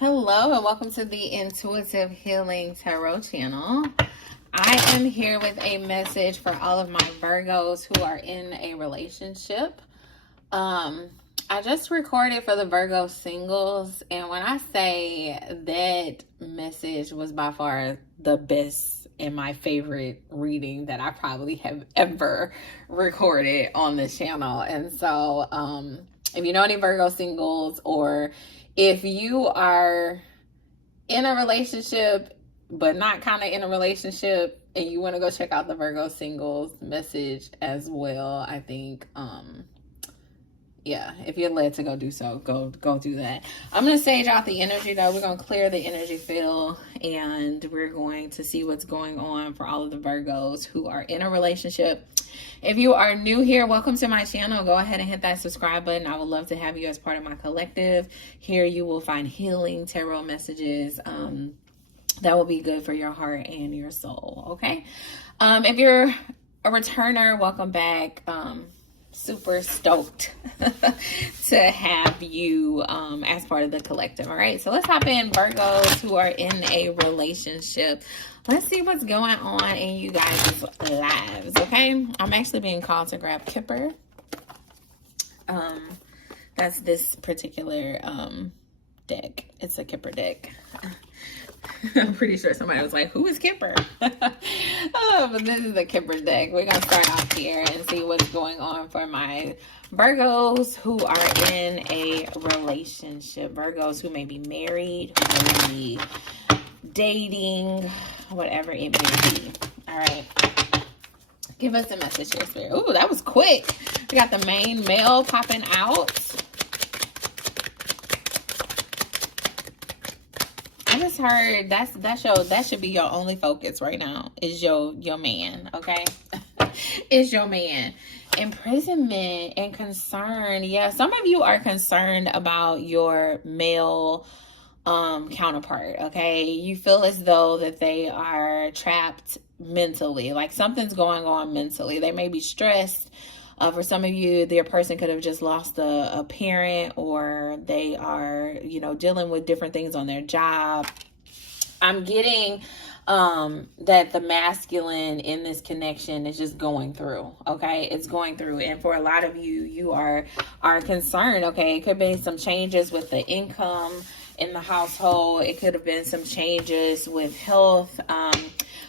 Hello and welcome to the Intuitive Healing Tarot channel. I am here with a message for all of my Virgos who are in a relationship. I just recorded for the Virgo singles, and when I say that message was by far the best and my favorite reading that I probably have ever recorded on this channel. And so if you know any Virgo singles, or if you are in a relationship but not kind of in a relationship and you want to go check out the Virgo singles message as well, I think yeah, if you're led to go do so, go do that. I'm going to sage out the energy though. We're going to clear the energy field, and we're going to see what's going on for all of the Virgos who are in a relationship. If you are new here, welcome to my channel. Go ahead and hit that subscribe button. I would love to have you as part of my collective. Here you will find healing tarot messages that will be good for your heart and your soul, okay? If you're a returner, welcome back. Super stoked to have you as part of the collective. All right, so let's hop in, Virgos who are in a relationship. Let's see what's going on in you guys' lives. Okay, I'm actually being called to grab Kipper. That's this particular deck. It's a Kipper deck. I'm pretty sure somebody was like, who is Kipper? But this is the Kipper deck. We're going to start off here and see what's going on for my Virgos who are in a relationship. Virgos who may be married, who may be dating, whatever it may be. All right. Give us a message here, Spirit. Ooh, that was quick. We got the main male popping out. I just heard that should be your only focus right now is your man, okay? Is your man. Imprisonment and concern. Yeah, some of you are concerned about your male counterpart, okay? You feel as though that they are trapped mentally, like something's going on mentally. They may be stressed. For some of you, their person could have just lost a parent, or they are, dealing with different things on their job. I'm getting that the masculine in this connection is just going through, okay? It's going through. And for a lot of you, you are concerned, okay? It could be some changes with the income in the household. It could have been some changes with health.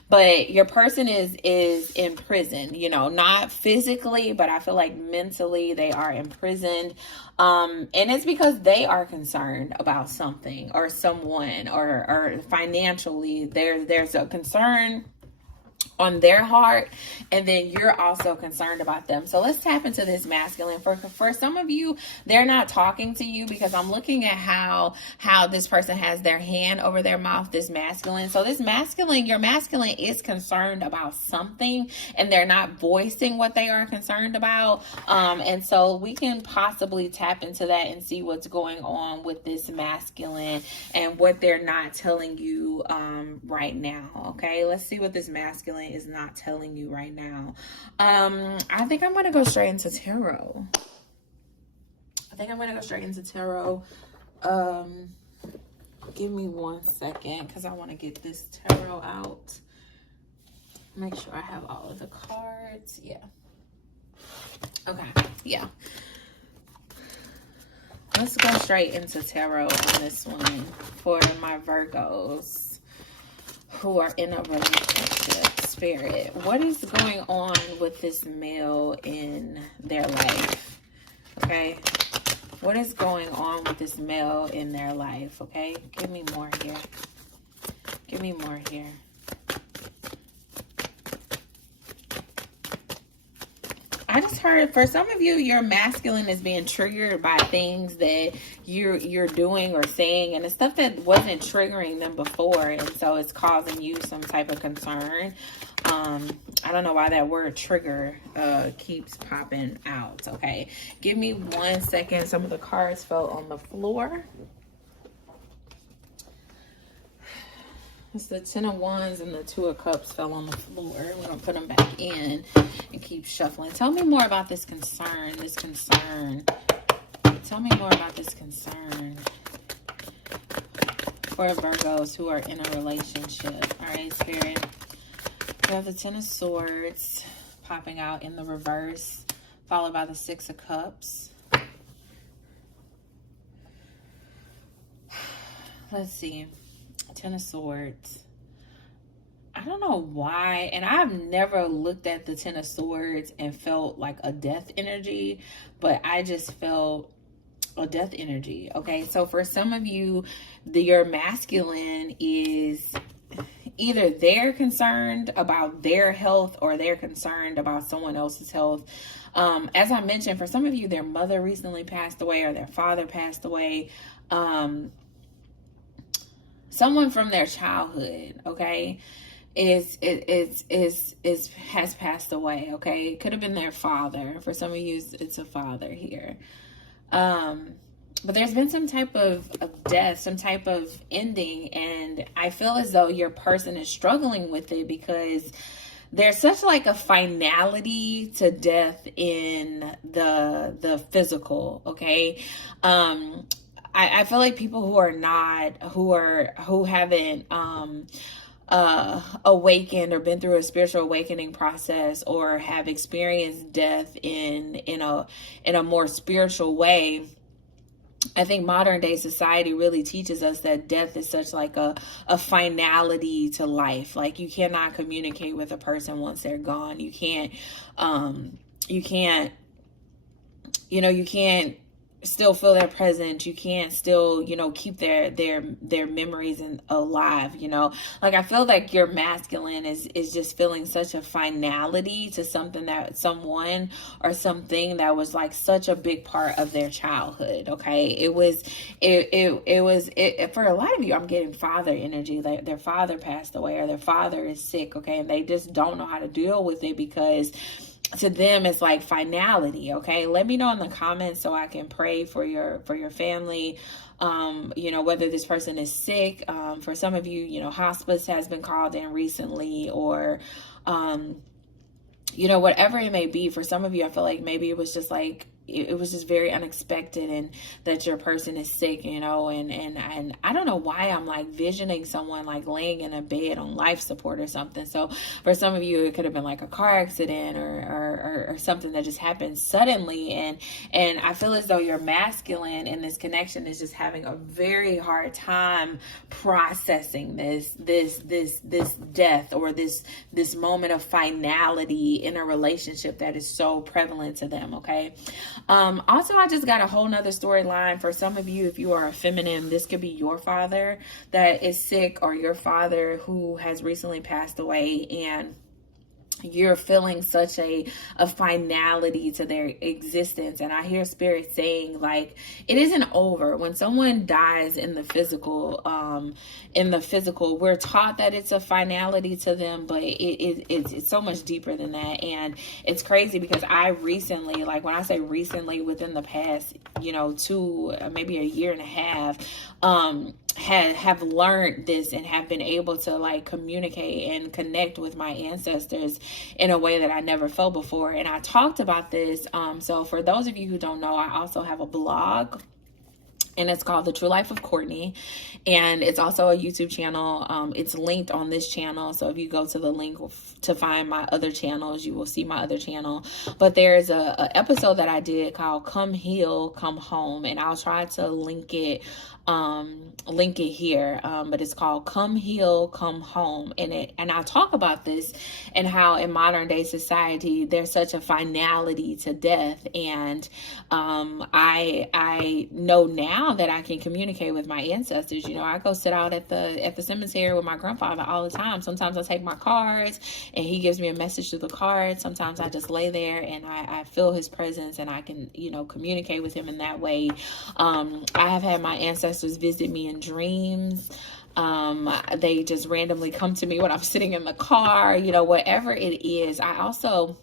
But your person is imprisoned, not physically, but I feel like mentally they are imprisoned. And it's because they are concerned about something or someone, or financially there's a concern on their heart, and then you're also concerned about them. So let's tap into this masculine. For some of you, they're not talking to you because I'm looking at how this person has their hand over their mouth, this masculine. So this masculine, your masculine is concerned about something, and they're not voicing what they are concerned about. And so we can possibly tap into that and see what's going on with this masculine and what they're not telling you right now. Okay, let's see what this masculine is not telling you right now. I think I'm gonna go straight into tarot. Give me 1 second because I want to get this tarot out. Make sure I have all of the cards. Yeah. Okay. Yeah. Let's go straight into tarot on this one for my Virgos who are in a relationship. Spirit, what is going on with this male in their life? Okay, what is going on with this male in their life? Okay, give me more here. I just heard for some of you, your masculine is being triggered by things that you're doing or saying, and it's stuff that wasn't triggering them before, and so it's causing you some type of concern. I don't know why that word trigger keeps popping out. Okay, give me 1 second. Some of the cards fell on the floor. It's the 10 of Wands and the 2 of Cups fell on the floor. We're going to put them back in and keep shuffling. Tell me more about this concern. Tell me more about this concern. for Virgos who are in a relationship. All right, Spirit. We have the Ten of Swords popping out in the reverse, followed by the Six of Cups. Let's see. Ten of Swords. I don't know why, and I've never looked at the Ten of Swords and felt like a death energy, but I just felt a death energy. Okay, so for some of you, your masculine is either they're concerned about their health or they're concerned about someone else's health. As I mentioned, for some of you, their mother recently passed away or their father passed away. Someone from their childhood, okay, has passed away. Okay, it could have been their father. For some of you, it's a father here. But there's been some type of death, some type of ending, and I feel as though your person is struggling with it because there's such like a finality to death in the physical. Okay, I feel like people who haven't awakened or been through a spiritual awakening process or have experienced death in a more spiritual way. I think modern day society really teaches us that death is such like a finality to life. Like you cannot communicate with a person once they're gone. You can't still feel their presence. You can't still, keep their memories alive, like I feel like your masculine is just feeling such a finality to someone or something that was like such a big part of their childhood. Okay. It was for a lot of you, I'm getting father energy, like their father passed away or their father is sick. Okay. And they just don't know how to deal with it because to them it's like finality. Okay, let me know in the comments so I can pray for your family. Whether this person is sick, for some of you, hospice has been called in recently, or whatever it may be. For some of you, I feel like maybe it was just like it was just very unexpected, and that your person is sick, and I don't know why I'm like visioning someone like laying in a bed on life support or something. So for some of you, it could have been like a car accident or something that just happened suddenly, and I feel as though your masculine in this connection is just having a very hard time processing this death or this moment of finality in a relationship that is so prevalent to them. Okay. Also, I just got a whole nother storyline for some of you. If you are a feminine, this could be your father that is sick or your father who has recently passed away, and you're feeling such a finality to their existence. And I hear spirit saying like it isn't over. When someone dies in the physical, we're taught that it's a finality to them, but it's so much deeper than that. And it's crazy because I recently, like when I say recently, within the past maybe a year and a half, have learned this and have been able to like communicate and connect with my ancestors in a way that I never felt before. And I talked about this. So for those of you who don't know, I also have a blog, and it's called the Tru Life of Courtney, and it's also a YouTube channel. It's linked on this channel, so if you go to the link to find my other channels, you will see my other channel. But there's a episode that I did called Come Heal, Come Home, and I'll try to link it here, but it's called Come Heal, Come Home, and I'll talk about this and how in modern day society there's such a finality to death. And I know now that I can communicate with my ancestors. I go sit out at the cemetery with my grandfather all the time. Sometimes I take my cards and he gives me a message through the card. Sometimes I just lay there and I feel his presence, and I can communicate with him in that way. I have had my ancestors visit me in dreams. They just randomly come to me when I'm sitting in the car, whatever it is. I also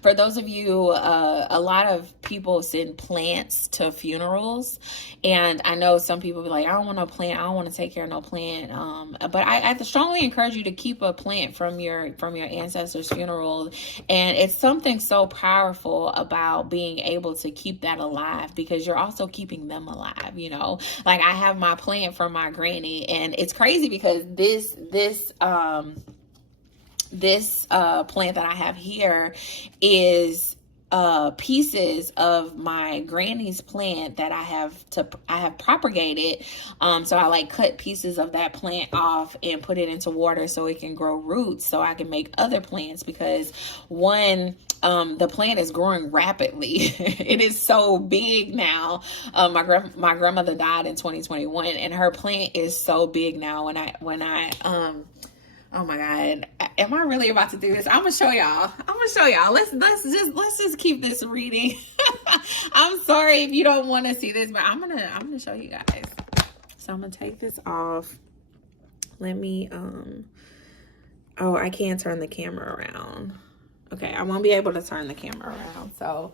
For those of you, a lot of people send plants to funerals, and I know some people be like, I don't want no plant, I don't want to take care of no plant. But I strongly encourage you to keep a plant from your ancestors' funeral, and it's something so powerful about being able to keep that alive, because you're also keeping them alive. You know, like I have my plant for my granny, and it's crazy because this plant that I have here is pieces of my granny's plant that I have propagated. So I like cut pieces of that plant off and put it into water so it can grow roots, so I can make other plants, because the plant is growing rapidly. It is so big now. My grandmother died in 2021, and her plant is so big now. Oh my God, am I really about to do this? I'm gonna show y'all. Let's just keep this reading. I'm sorry if you don't want to see this, but I'm gonna show you guys. So I'm gonna take this off. Let me oh, I can't turn the camera around. Okay, I won't be able to turn the camera around, so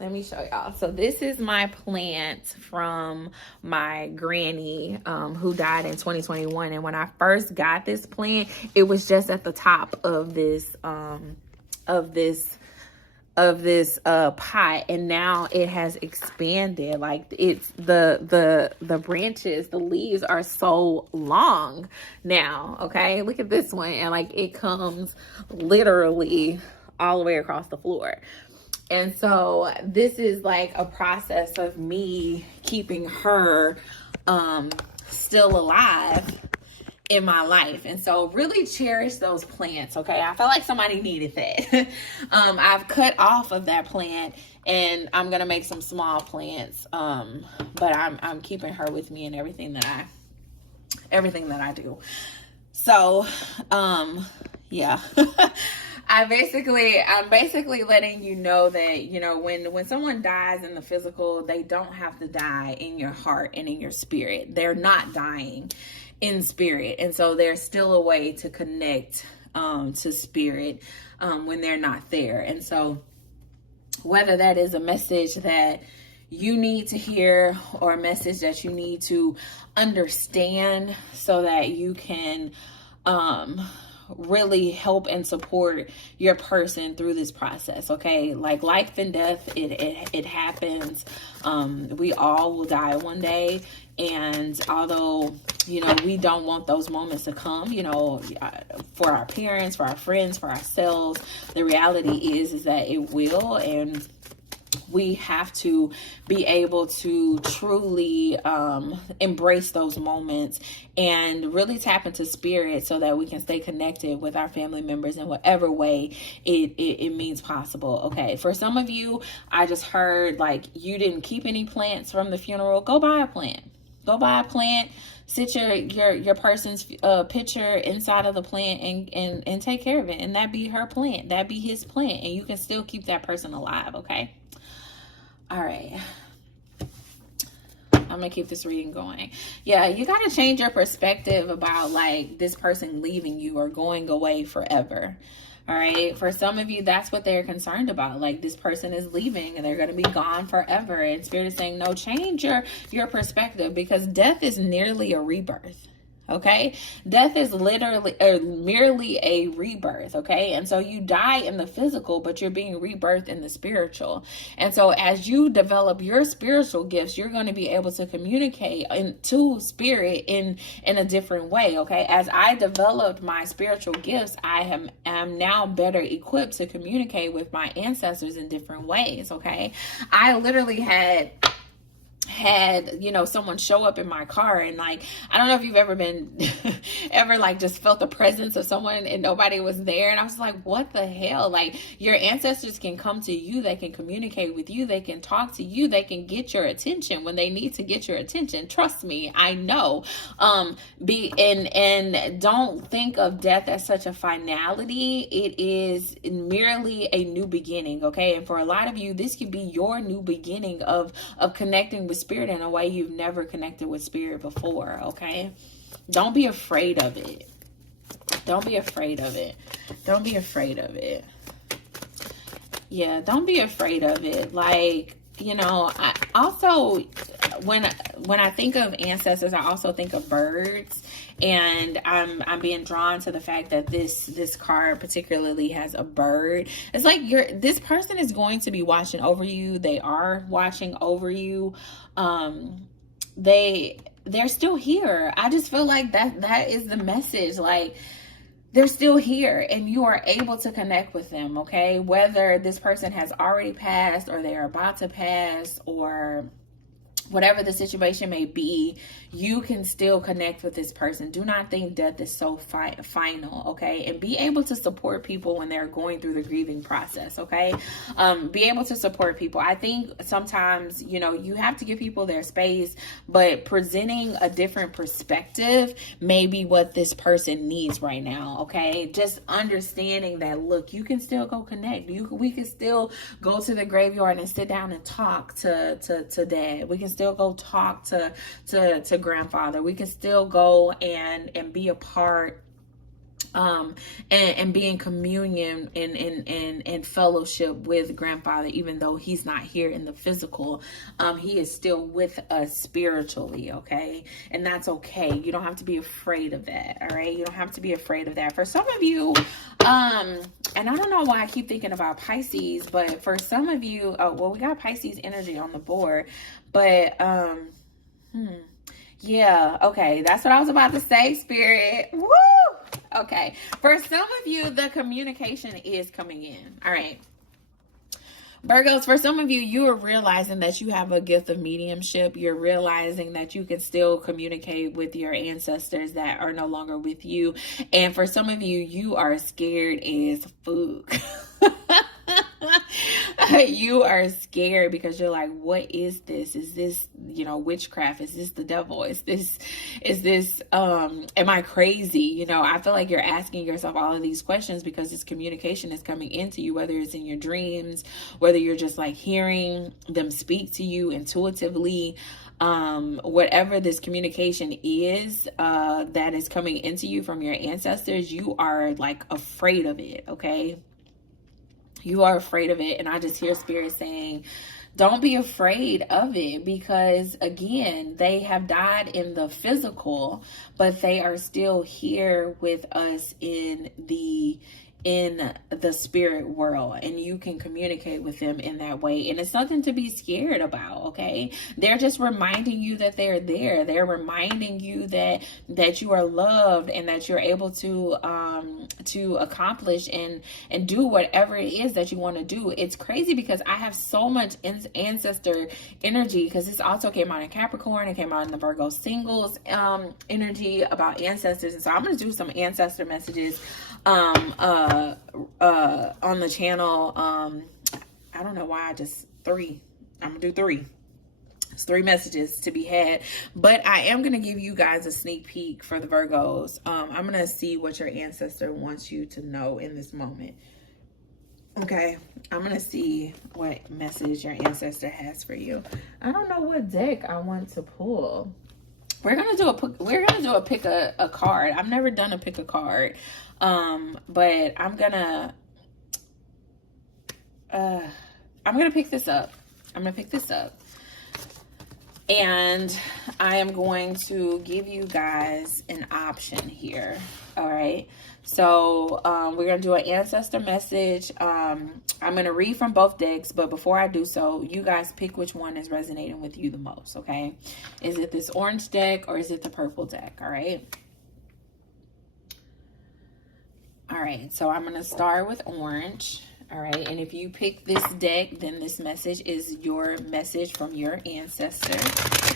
let me show y'all. So this is my plant from my granny who died in 2021. And when I first got this plant, it was just at the top of this pot, and now it has expanded. Like, it's the branches, the leaves are so long now. Okay, look at this one, and like it comes literally all the way across the floor. And so this is like a process of me keeping her still alive in my life. And so really cherish those plants, okay? I felt like somebody needed that. I've cut off of that plant, and I'm gonna make some small plants. But I'm keeping her with me in everything that I do. So yeah. I'm basically letting you know that, you know, when someone dies in the physical, they don't have to die in your heart and in your spirit. They're not dying in spirit. And so there's still a way to connect to spirit when they're not there. And so whether that is a message that you need to hear or a message that you need to understand so that you can really help and support your person through this process, okay? Like life and death, it happens. We all will die one day, and although, you know, we don't want those moments to come, you know, for our parents, for our friends, for ourselves, the reality is that it will, and we have to be able to truly embrace those moments and really tap into spirit so that we can stay connected with our family members in whatever way it means possible. Okay, for some of you, I just heard like you didn't keep any plants from the funeral. Go buy a plant. Go buy a plant. Sit your person's picture inside of the plant and take care of it. And that be her plant. That be his plant. And you can still keep that person alive, okay? All right. I'm gonna keep this reading going. Yeah, you gotta change your perspective about like this person leaving you or going away forever. All right. For some of you, that's what they're concerned about. Like this person is leaving and they're going to be gone forever. And Spirit is saying, no, change your perspective, because death is nearly a rebirth. Okay, death is literally merely a rebirth. Okay, and so you die in the physical, but you're being rebirthed in the spiritual. And so as you develop your spiritual gifts, you're going to be able to communicate to spirit in a different way. Okay, as I developed my spiritual gifts, I am now better equipped to communicate with my ancestors in different ways. Okay, I literally had someone show up in my car, and like, I don't know if you've ever been ever like just felt the presence of someone and nobody was there, and I was like, what the hell? Like, your ancestors can come to you, they can communicate with you, they can talk to you, they can get your attention when they need to get your attention. Trust me, I know. And don't think of death as such a finality. It is merely a new beginning. Okay, and for a lot of you, this could be your new beginning of connecting with spirit in a way you've never connected with spirit before. Okay, don't be afraid of it. Don't be afraid of it. Don't be afraid of it. Yeah, don't be afraid of it. Like, you know, I also, when I think of ancestors, I also think of birds, and I'm being drawn to the fact that this card particularly has a bird. It's like this person is going to be watching over you. They are watching over you. They're still here. I just feel like that is the message. Like, they're still here and you are able to connect with them, okay? Whether this person has already passed or they're about to pass or whatever the situation may be, you can still connect with this person. Do not think death is so final, okay? And be able to support people when they're going through the grieving process, okay? Be able to support people. I think sometimes, you know, you have to give people their space, but presenting a different perspective may be what this person needs right now, okay? Just understanding that, look, you can still go connect. We can still go to the graveyard and sit down and talk to dad. We can still go talk to grandfather. We can still go and be a part and be in communion and fellowship with grandfather, even though he's not here in the physical. He is still with us spiritually, okay? And that's okay. You don't have to be afraid of that, all right? You don't have to be afraid of that. For some of you, and I don't know why I keep thinking about Pisces, but for some of you, well, we got Pisces energy on the board, but yeah, okay, that's what I was about to say, Spirit. Woo! Okay, for some of you, the communication is coming in. All right, Virgos, for some of you, you are realizing that you have a gift of mediumship. You're realizing that you can still communicate with your ancestors that are no longer with you. And for some of you, you are scared as fuck. You are scared because you're like, what is this? Is this, you know, witchcraft? Is this the devil? Is this, am I crazy? You know, I feel like you're asking yourself all of these questions because this communication is coming into you, whether it's in your dreams, whether you're just like hearing them speak to you intuitively. Whatever this communication is, that is coming into you from your ancestors, you are like afraid of it. Okay. You are afraid of it. And I just hear Spirit saying, don't be afraid of it, because again, they have died in the physical, but they are still here with us in the spirit world, and you can communicate with them in that way. And it's nothing to be scared about, okay? They're just reminding you that they're there. They're reminding you that you are loved and that you're able to accomplish and do whatever it is that you want to do. It's crazy because I have so much ancestor energy, because this also came out in Capricorn. It came out in the Virgo singles energy about ancestors. And so I'm going to do some ancestor messages on the channel. I don't know why I'm gonna do 3. It's 3 messages to be had, but I am gonna give you guys a sneak peek for the Virgos. I'm gonna see what your ancestor wants you to know in this moment. Okay, I'm gonna see what message your ancestor has for you. I don't know what deck I want to pull. We're gonna do a pick a card. I've never done a pick a card. But I'm gonna pick this up. And I am going to give you guys an option here. All right. So, we're going to do an ancestor message. I'm going to read from both decks, but before I do so, you guys pick which one is resonating with you the most. Okay. Is it this orange deck or is it the purple deck? All right. All right, so I'm going to start with orange. All right, and if you pick this deck, then this message is your message from your ancestor.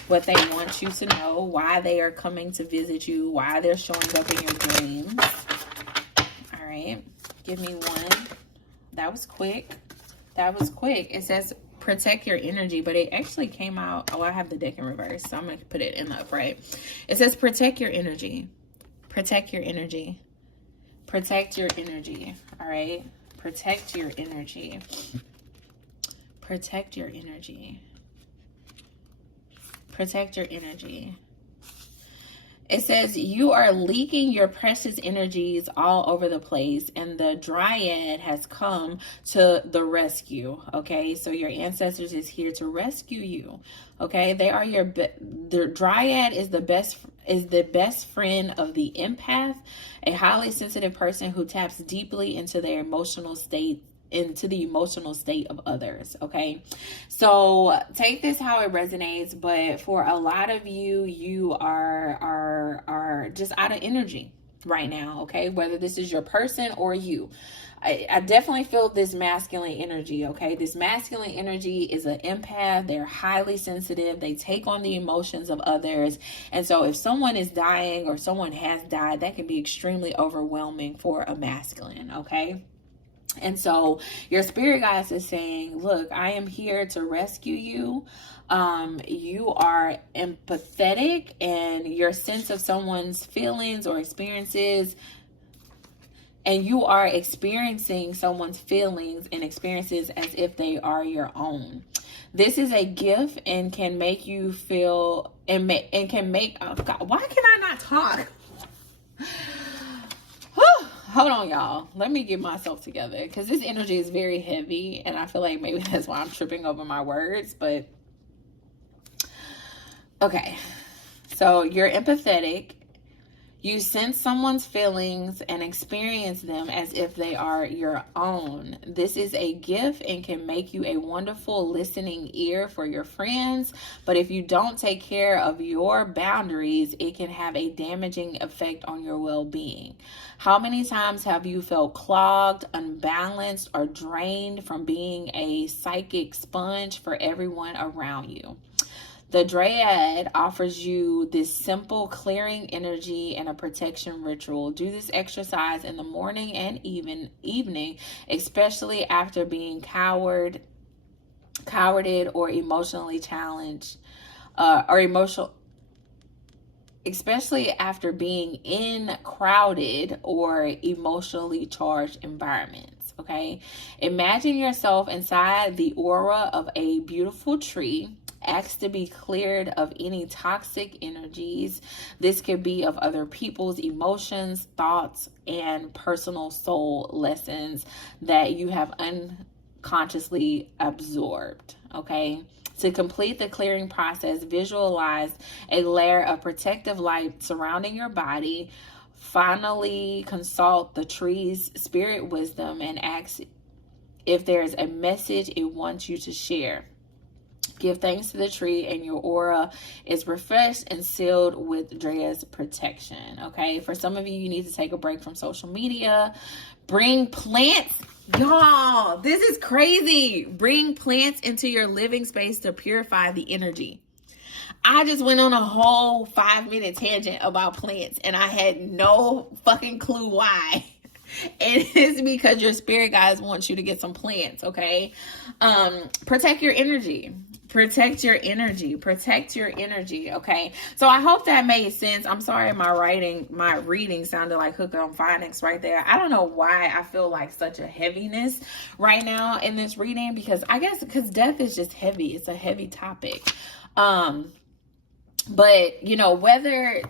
What they want you to know, why they are coming to visit you, why they're showing up in your dreams. All right, give me one. That was quick. It says protect your energy, but it actually came out. Oh, I have the deck in reverse, so I'm going to put it in the upright. It says protect your energy. Protect your energy. Protect your energy, all right? Protect your energy. Protect your energy. Protect your energy. It says you are leaking your precious energies all over the place, and the dryad has come to the rescue. Okay, so your ancestors is here to rescue you. Okay, they are the dryad is the best friend of the empath, a highly sensitive person who taps deeply into the emotional state of others. Okay, so take this how it resonates, but for a lot of you are just out of energy right now. Okay, whether this is your person or you, I definitely feel this masculine energy. Okay, this masculine energy is an empath. They're highly sensitive. They take on the emotions of others, and so if someone is dying or someone has died, that can be extremely overwhelming for a masculine. Okay. And so your spirit guides is saying, look, I am here to rescue you. You are empathetic, and your sense of someone's feelings or experiences, and you are experiencing someone's feelings and experiences as if they are your own. This is a gift and can make you feel oh God, why can I not talk? Hold on, y'all. Let me get myself together, because this energy is very heavy, and I feel like maybe that's why I'm tripping over my words. But okay, so you're empathetic. You sense someone's feelings and experience them as if they are your own. This is a gift and can make you a wonderful listening ear for your friends. But if you don't take care of your boundaries, it can have a damaging effect on your well-being. How many times have you felt clogged, unbalanced, or drained from being a psychic sponge for everyone around you? The Dryad offers you this simple clearing energy and a protection ritual. Do this exercise in the morning and evening, especially after being cowarded or emotionally challenged, especially after being in crowded or emotionally charged environments. Okay, imagine yourself inside the aura of a beautiful tree. Ask to be cleared of any toxic energies. This could be of other people's emotions, thoughts, and personal soul lessons that you have unconsciously absorbed. Okay. To complete the clearing process, visualize a layer of protective light surrounding your body. Finally, consult the tree's spirit wisdom and ask if there is a message it wants you to share. Give thanks to the tree, and your aura is refreshed and sealed with Drea's protection. Okay, for some of you, you need to take a break from social media. Bring plants. Y'all, this is crazy. Bring plants into your living space to purify the energy. I just went on a whole 5-minute tangent about plants, and I had no fucking clue why. And it's because your spirit guides want you to get some plants. Okay, protect your energy. Protect your energy. Okay, so I hope that made sense. I'm sorry my reading sounded like Hook on Phonics right there. I don't know why I feel like such a heaviness right now in this reading, because I guess because death is just heavy. It's a heavy topic. But you know, whether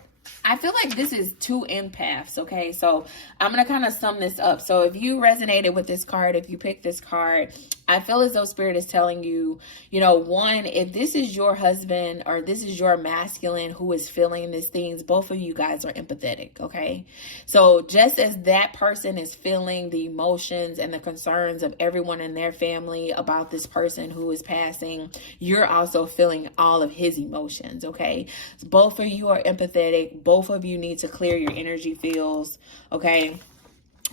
I feel like this is two empaths. Okay, so I'm going to kind of sum this up. So if you resonated with this card, if you picked this card, I feel as though Spirit is telling you, you know, one, if this is your husband or this is your masculine who is feeling these things, both of you guys are empathetic. Okay, so just as that person is feeling the emotions and the concerns of everyone in their family about this person who is passing, you're also feeling all of his emotions. Okay, so both of you are empathetic. Both of you need to clear your energy fields. Okay,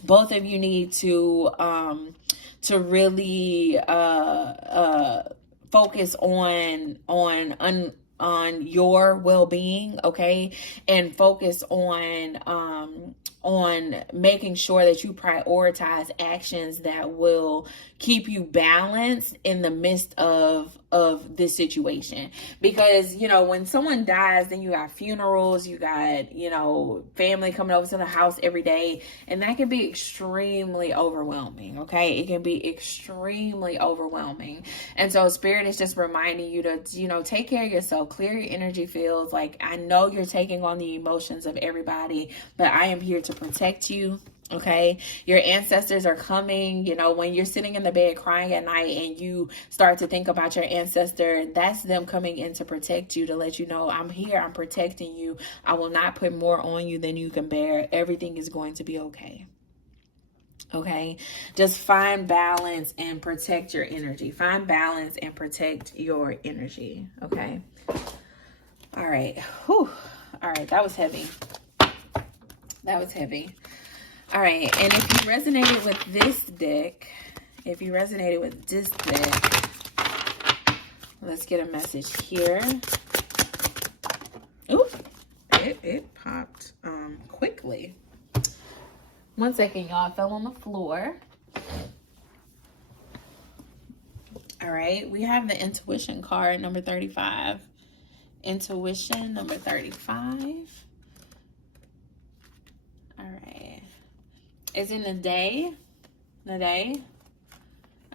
both of you need to really focus on your well-being, okay, and focus on making sure that you prioritize actions that will keep you balanced in the midst of of this situation. Because, you know, when someone dies, then you got funerals, you got, you know, family coming over to the house every day, and that can be extremely overwhelming. Okay, it can be extremely overwhelming. And so Spirit is just reminding you to, you know, take care of yourself, clear your energy fields. Like, I know you're taking on the emotions of everybody, but I am here to protect you. Okay, your ancestors are coming. You know, when you're sitting in the bed crying at night and you start to think about your ancestor, that's them coming in to protect you, to let you know, I'm here, I'm protecting you. I will not put more on you than you can bear. Everything is going to be okay. Okay, just find balance and protect your energy. Find balance and protect your energy. Okay. All right. Whew. All right. That was heavy. That was heavy. All right. And if you resonated with this deck, let's get a message here. Ooh, it popped quickly. 1 second, y'all. I fell on the floor. All right. We have the intuition card, number 35. Intuition, number 35. All right. It's in the day.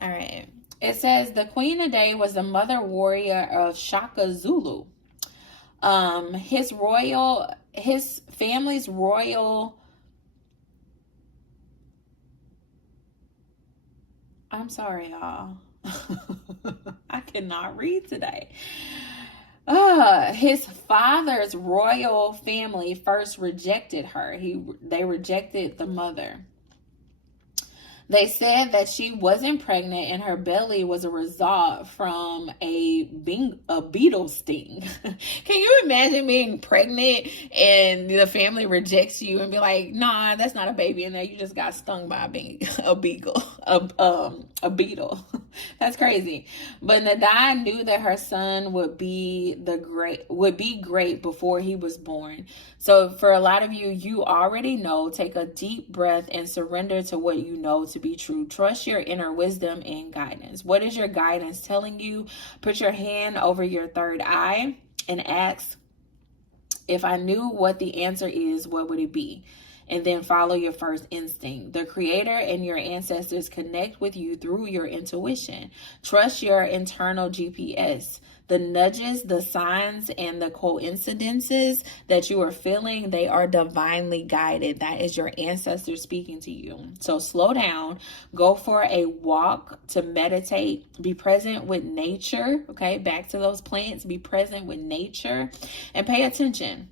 All right. It says the Queen of Day was the mother warrior of Shaka Zulu. His family's royal. I'm sorry, y'all. I cannot read today. His father's royal family first rejected her. They rejected the mother. They said that she wasn't pregnant and her belly was a result from a beetle sting. Can you imagine being pregnant and the family rejects you and be like, nah, that's not a baby in there. You just got stung by a beetle. That's crazy. But Nadine knew that her son would be great before he was born. So for a lot of you, you already know. Take a deep breath and surrender to what you know to be true. Trust your inner wisdom and guidance. What is your guidance telling you? Put your hand over your third eye and ask, if I knew what the answer is, what would it be? And then follow your first instinct. The Creator and your ancestors connect with you through your intuition. Trust your internal GPS. The nudges, the signs, and the coincidences that you are feeling, they are divinely guided. That is your ancestors speaking to you. So slow down, go for a walk to meditate, be present with nature. Okay, back to those plants, be present with nature and pay attention.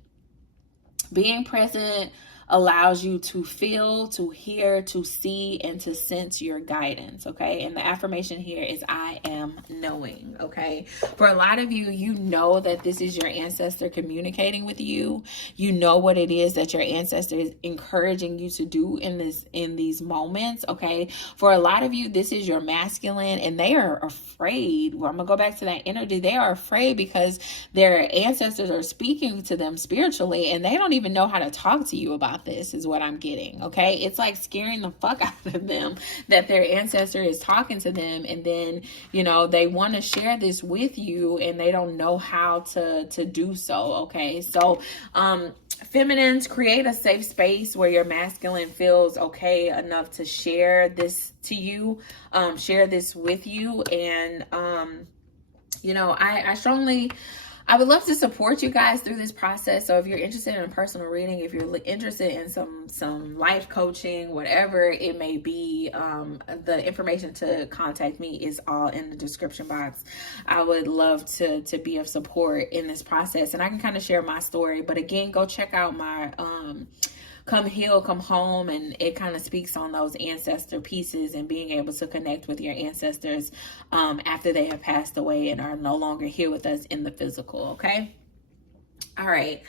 Being present allows you to feel, to hear, to see, and to sense your guidance, okay? And the affirmation here is I am knowing, okay? For a lot of you, you know that this is your ancestor communicating with you. You know what it is that your ancestor is encouraging you to do in these moments, okay? For a lot of you, this is your masculine, and they are afraid. Well, I'm gonna go back to that energy. They are afraid because their ancestors are speaking to them spiritually, and they don't even know how to talk to you about this, is what I'm getting. Okay, it's like scaring the fuck out of them that their ancestor is talking to them, and then, you know, they want to share this with you and they don't know how to do so. Okay, so feminines, create a safe space where your masculine feels okay enough to share this to you, share this with you. And you know, I would love to support you guys through this process. So if you're interested in a personal reading, if you're interested in some life coaching, whatever it may be, the information to contact me is all in the description box. I would love to be of support in this process, and I can kind of share my story. But again, go check out my Come Heal, Come Home, and it kind of speaks on those ancestor pieces and being able to connect with your ancestors after they have passed away and are no longer here with us in the physical, okay? All right.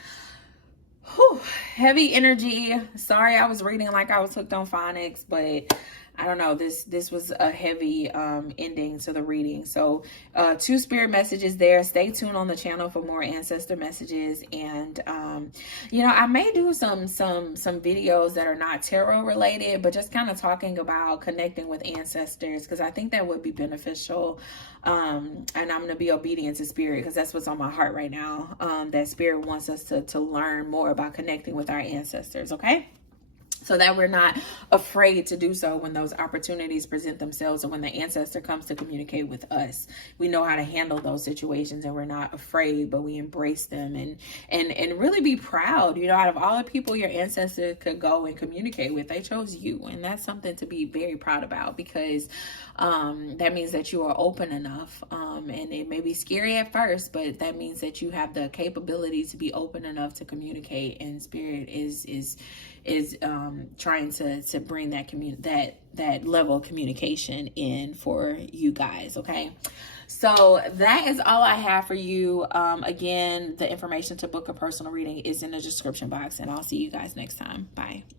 Whew. Heavy energy. Sorry I was reading like I was hooked on phonics, but I don't know, this was a heavy ending to the reading. So 2 spirit messages there. Stay tuned on the channel for more ancestor messages. And you know, I may do some videos that are not tarot related, but just kind of talking about connecting with ancestors, because I think that would be beneficial. And I'm going to be obedient to spirit, because that's what's on my heart right now. That spirit wants us to learn more about connecting with our ancestors. Okay, so that we're not afraid to do so when those opportunities present themselves, and when the ancestor comes to communicate with us, we know how to handle those situations, and we're not afraid, but we embrace them and really be proud. You know, out of all the people your ancestor could go and communicate with, they chose you, and that's something to be very proud about, because that means that you are open enough, and it may be scary at first, but that means that you have the capability to be open enough to communicate, and spirit is trying to bring that level of communication in for you guys. Okay, so that is all I have for you. Again, the information to book a personal reading is in the description box, and I'll see you guys next time. Bye.